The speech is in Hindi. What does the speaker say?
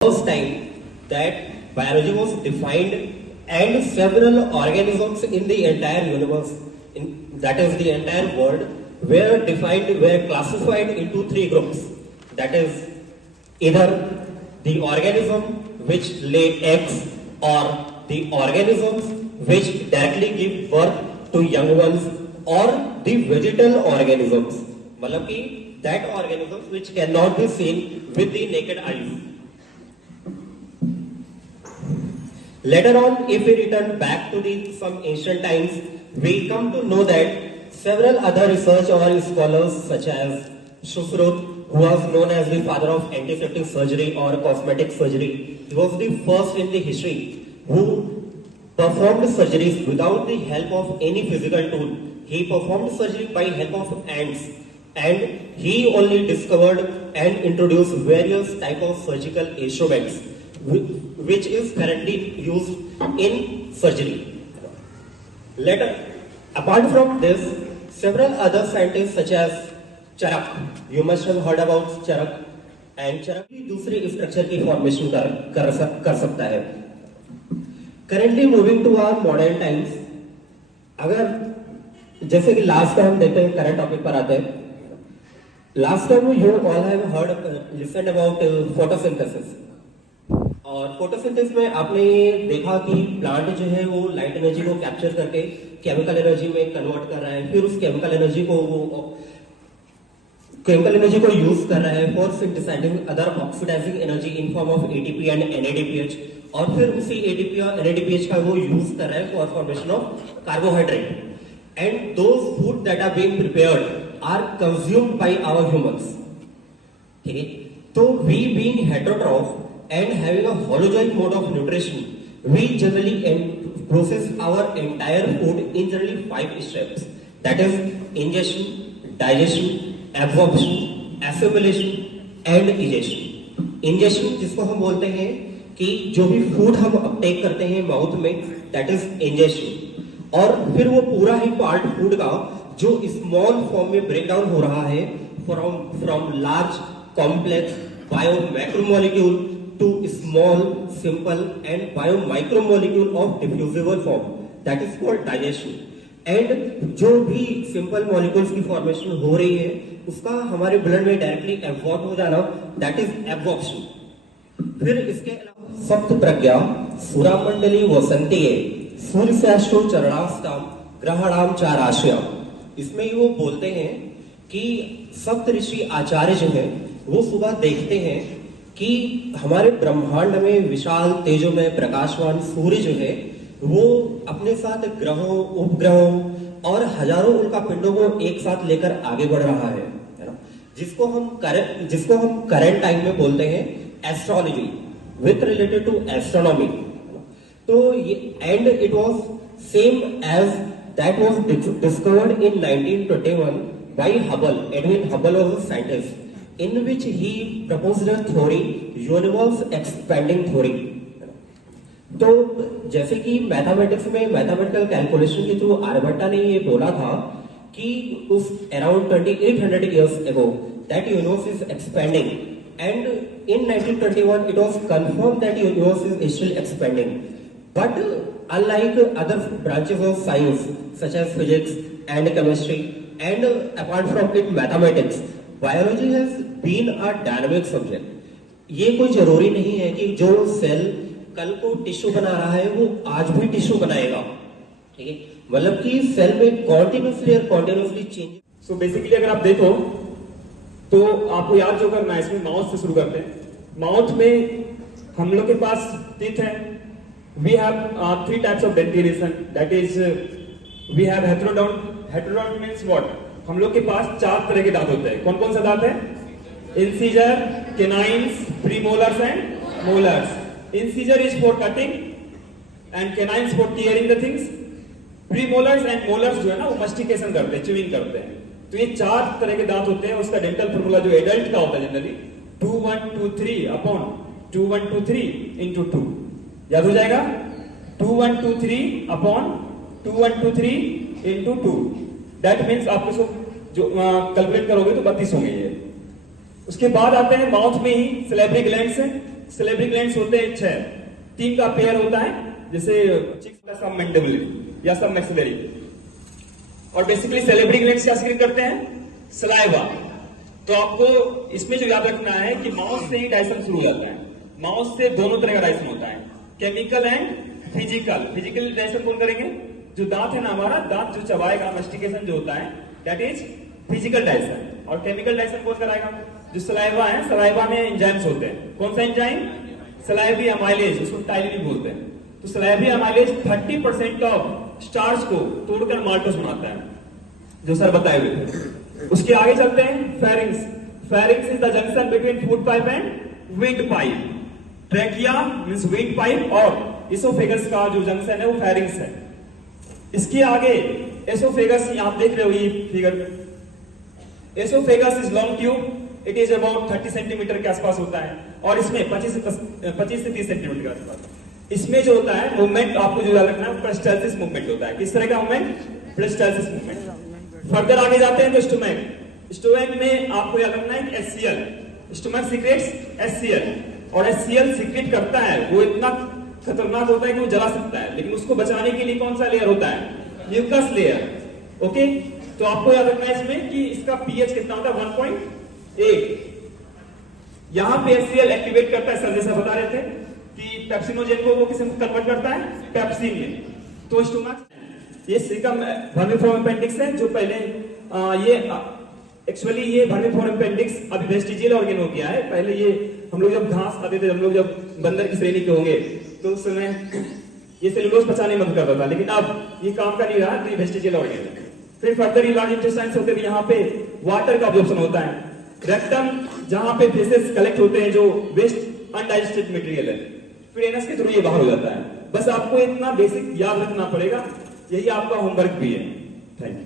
First time that biology was defined and several organisms in the entire universe, that is the entire world, were classified into three groups. That is either the organism which lay eggs or the organisms which directly give birth to young ones or the vegetal organisms. मतलब कि that organisms which cannot be seen with the naked eyes. Later on, if we return back to some ancient times, we come to know that several other research or scholars such as Sushruta, who was known as the father of antiseptic surgery or cosmetic surgery, he was the first in the history who performed surgeries without the help of any physical tool. He performed surgery by help of ants, and he only discovered and introduced various type of surgical instruments which is currently used in surgery. Later, apart from this, several other scientists such as Charak, you must have heard about Charak, and Charak भी दूसरे स्ट्रक्चर की फॉर्मेशन कर सकता है. Currently moving to our modern times, अगर जैसे कि लास्ट टाइम देखते हैं करंट टॉपिक पर आते हैं. Last time you all have heard listen about photosynthesis. और फोटोसिंथेसिस में आपने देखा कि प्लांट जो है वो लाइट एनर्जी को कैप्चर करके केमिकल एनर्जी में कन्वर्ट कर रहा है, फिर उस केमिकल एनर्जी को यूज कर रहा है for synthesizing other oxidizing energy in form of ATP and NADPH, और फिर उसी एटीपी और एनएडीपीएच का वो यूज कर रहा है for formation of carbohydrate. And those food that are being prepared are consumed by our humans. ठीक है, तो we being heterotroph and having a holozoic mode of nutrition, we generally process our entire food in generally 5 steps. That is ingestion, digestion, absorption, assimilation and egestion. Ingestion जिसको हम बोलते हैं कि जो भी फूड हम अपटेक करते हैं माउथ में, that is ingestion. और फिर वो पूरा ही पार्ट फूड का जो स्मॉल फॉर्म में ब्रेक डाउन हो रहा है from large complex bio macromolecule to small, simple and biomicromolecule of diffusible form, that is called digestion. And जो भी simple molecules की formation हो रही है उसका हमारे ब्लड में डायरेक्टली एब्जॉर्ब हो जाना, that is absorption. फिर इसके अलावा सप्त प्रज्ञा सुरामंडली वसंती है सूर्यश्रेष्ठो चरणास्ताम ग्रहणाम चाराशया. इसमें वो बोलते हैं कि सप्त ऋषि आचार्य जो है वो सुबह देखते हैं कि हमारे ब्रह्मांड में विशाल तेजोमय प्रकाशवान सूर्य जो है वो अपने साथ ग्रहों, उपग्रहों और हजारों उल्का पिंडों को एक साथ लेकर आगे बढ़ रहा है ना, जिसको हम करंट टाइम में बोलते हैं astrology with related to astronomy. तो ये and it was same as that was discovered in 1921 by Hubble. Edwin Hubble was a scientist in which he proposed a theory, universe expanding theory. तो जैसे कि मैथमेटिक्स में मैथमेटिकल कैलकुलेशन के थ्रू आर्यभट्टा ने ये बोला था कि उस around 2800 years ago that universe is expanding, and in 1921 it was confirmed that universe is still expanding. But unlike other branches of science such as physics and chemistry and apart from it mathematics, biology has been a dynamic subject. ये कोई जरूरी नहीं है कि जो सेल कल को टिश्यू बना रहा है वो आज भी टिश्यू बनाएगा. ठीक है, मतलब कि सेल में कॉन्टिन्यूसली चेंज. सो बेसिकली अगर आप देखो तो आपको याद जो करना है, इसमें माउथ से शुरू करते हैं. माउथ में हम लोग के पास टीथ है. We have 3 types of dentition, that is we have heterodont. Heterodont means what? हम लोग के पास 4 तरह के दांत होते हैं. कौन कौन सा दांत है? Incisor, canines, premolars and molars. Incisor is for cutting and canines for tearing the things. Premolars and molars जो है ना वो मस्टिकेशन करते हैं, च्यूइंग करते हैं. तो ये 4 तरह के दांत होते हैं. उसका डेंटल फॉर्मूला जो एडल्ट का होता है जनरली 2123 अपॉन 2123 इंटू 2. याद हो जाएगा? 2123 अपॉन 2123 इंटू 2. दैट मीन्स आप इसको जो कैलकुलेट करोगे तो 32 होंगे ये. उसके बाद आते हैं माउथ में ही सैलिवरी ग्लैंड्स हैं. सलेब्री ग्लैंड्स होते हैं 6, 3 का पेयर होता है, जैसे चिक्स का सब मैंडिबुलरी या सब मैक्सिलरी। और बेसिकली सलेब्री ग्लैंड्स क्या सीक्रेट करते हैं? सलाइवा। तो आपको इसमें जो याद रखना है कि माउस से ही डाइजेशन शुरू हो जाता है। माउस से दोनों तरह का डाइजेशन होता है, chemical and physical. Physical digestion कौन करेंगे? जो दांत है ना हमारा, दांत जो चबाएगा, मेस्टिकेशन जो होता है, दैट इज फिजिकल डाइजेशन। और केमिकल डाइजेशन कौन कराएगा? जो सलाइवा है, सलाइवा में एंजाइम्स होते हैं। कौन सा एंजाइम? सलाइवी अमाइलेज, उसको टाइलिन बोलते हैं। तो सलाइवी अमाइलेज 30% ऑफ स्टार्च को तोड़कर माल्टोस बनाता है, जो सर बताए हुए थे। उसके आगे चलते हैं pharynx. Pharynx is the junction between food pipe and wind pipe. Trachea means wind pipe और इसोफेगस का जो जंक्शन है वो फेरिंग्स है। इसके आगे एसोफेगस, आप देख रहे हो ये फिगर में, oesophagus is long tube, it is about 30 centimetre के आसपास होता है और इसमें 25 से 30 सेंटीमीटर के आसपास। इसमें जो होता है मूवमेंट, आपको जो याद रखना है, पेरिस्टाल्सिस मूवमेंट होता है। किस तरह का मूवमेंट? Peristalsis movement. फर्दर आगे जाते हैं तो स्टोमैक। स्टोमैक में आपको याद रखना है एचसीएल, स्टोमैक सीक्रेट्स एचसीएल, और एचसीएल सीक्रेट करता है, वो इतना खतरनाक होता है कि वो जला सकता है, लेकिन उसको बचाने के लिए कौन सा लेयर होता है? Mucus layer. ओके, तो आपको याद रखना है इसमें कि इसका पीएच कितना होता है? 1.8। यहां पे एचसीएल एक्टिवेट करता है, सर जैसा बता रहे थे कि पेप्सिनोजेन को वो किसे कन्वर्ट करता है? पेप्सिन में। तो स्टोमैक ये सिकम वर्मिफॉर्म अपेंडिक्स है, जो पहले ये एक्चुअली ये वर्मिफॉर्म अपेंडिक्स अभी वेस्टिजियल ऑर्गन हो गया है। पहले ये हम लोग जब घास खाते थे, हम लोग जब बंदर की श्रेणी के होंगे, तो उस समय ये सेलुलोज पचाने में मदद करता था, लेकिन अब ये काम का नहीं रहा, तो ये वेस्टिजियल ऑर्गन है। फिर फर्दर ये लार्ज इंटेस्टाइन्स होते हैं, यहाँ पे वाटर का ऑब्जॉर्प्शन होता है। रेक्टम, जहां पे फेसेस कलेक्ट होते हैं, जो वेस्ट अनडाइजेस्टेड मटेरियल है, फिर एनस के थ्रू ये बाहर हो जाता है। बस आपको इतना बेसिक याद रखना पड़ेगा, यही आपका होमवर्क भी है। Thank you.